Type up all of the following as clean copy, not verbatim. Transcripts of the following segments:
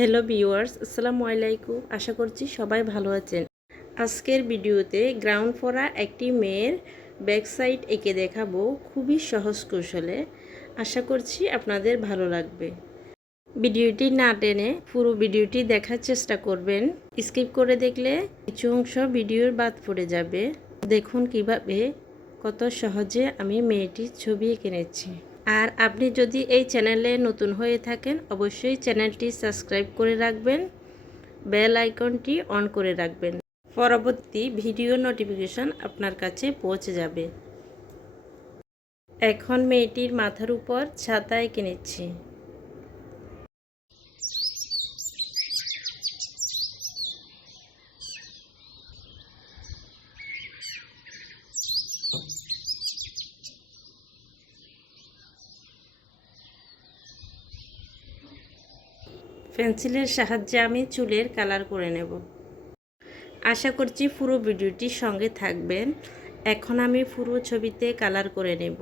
Hello viewers, আসসালামু আলাইকুম। আশা করছি সবাই ভালো আছেন। আজকের ভিডিওতে গ্রাউন্ড করা একটি মেয়ের ব্যাক সাইড এঁকে দেখাবো খুবই সহজ কৌশলে। আশা করছি আপনাদের ভালো লাগবে। ভিডিওটি না টেনে পুরো ভিডিওটি দেখার চেষ্টা করবেন। স্কিপ করে দেখলে কিছু অংশ ভিডিওর বাদ পড়ে যাবে। দেখুন কিভাবে কত সহজে আমি মেয়েটির ছবি এঁকে নিচ্ছি। আর আপনি যদি এই চ্যানেলে নতুন হয়ে থাকেন অবশ্যই চ্যানেলটি সাবস্ক্রাইব করে রাখবেন, বেল আইকনটি অন করে রাখবেন। পরবর্তী ভিডিও নোটিফিকেশন আপনার কাছে পৌঁছে যাবে। এখন মেয়েটির মাথার উপর ছাতা এঁকে নিচ্ছি। পেন্সিলের সাহায্যে আমি চুলের কালার করে নেব। আশা করছি পুরো ভিডিওটির সঙ্গে থাকবেন। এখন আমি পুরো ছবিতে কালার করে নেব,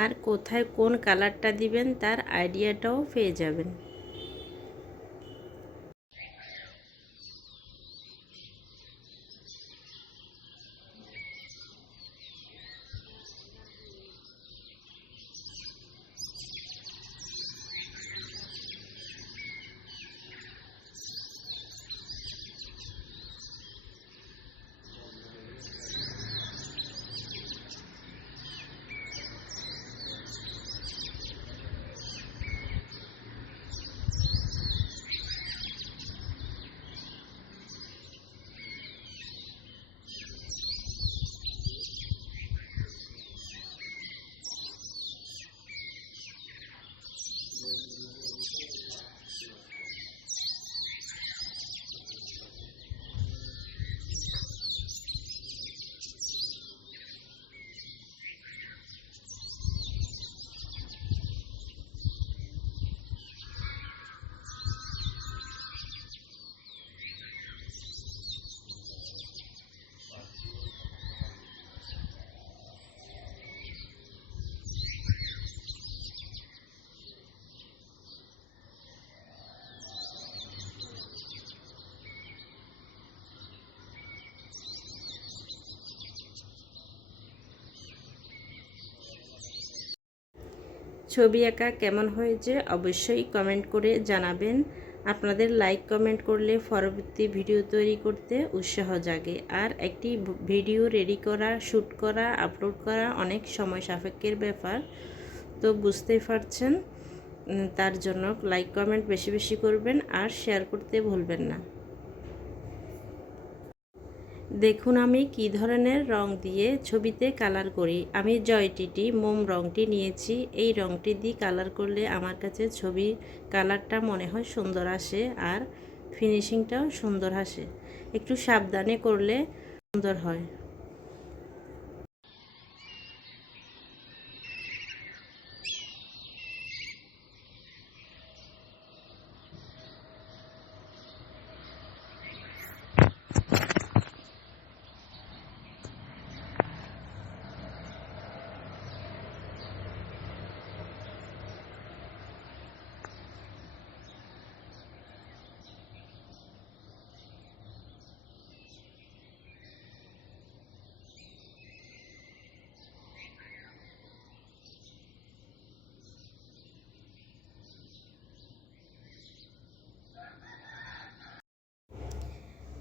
আর কোথায় কোন কালারটা দিবেন তার আইডিয়াটাও পেয়ে যাবেন। ছবি আঁকা কেমন হয়েছে অবশ্যই কমেন্ট করে জানাবেন। আপনাদের লাইক কমেন্ট করলে পরবর্তী ভিডিও তৈরি করতে উৎসাহ জাগে। আর একটি ভিডিও রেডি করা, শ্যুট করা, আপলোড করা অনেক সময় সাপেক্ষের ব্যাপার, তো বুঝতেই পারছেন। তার জন্য লাইক কমেন্ট বেশি বেশি করবেন আর শেয়ার করতে ভুলবেন না। দেখুন আমি কি ধরনের রং দিয়ে ছবিতে কালার করি। আমি জয়টিটি মোম রংটি নিয়েছি। এই রংটি দিয়ে কালার করলে আমার কাছে ছবি কালারটা মনে হয় সুন্দর আসে, আর ফিনিশিংটাও সুন্দর আসে। একটু সাবধানে করলে সুন্দর হয়।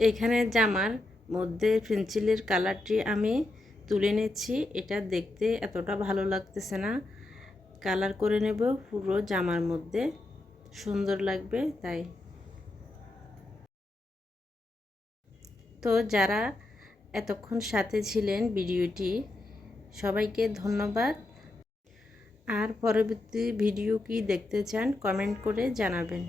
এখানে জামার মধ্যে পেন্সিলের কালারটি আমি তুলে নিচ্ছি। এটা দেখতে এতটা ভালো লাগতেছে না, কালার করে নেব পুরো জামার মধ্যে, সুন্দর লাগবে তাই। তো যারা এতক্ষণ সাথে ছিলেন ভিডিওটি, সবাইকে ধন্যবাদ। আর পরবর্তী ভিডিও কি দেখতে চান কমেন্ট করে জানাবেন।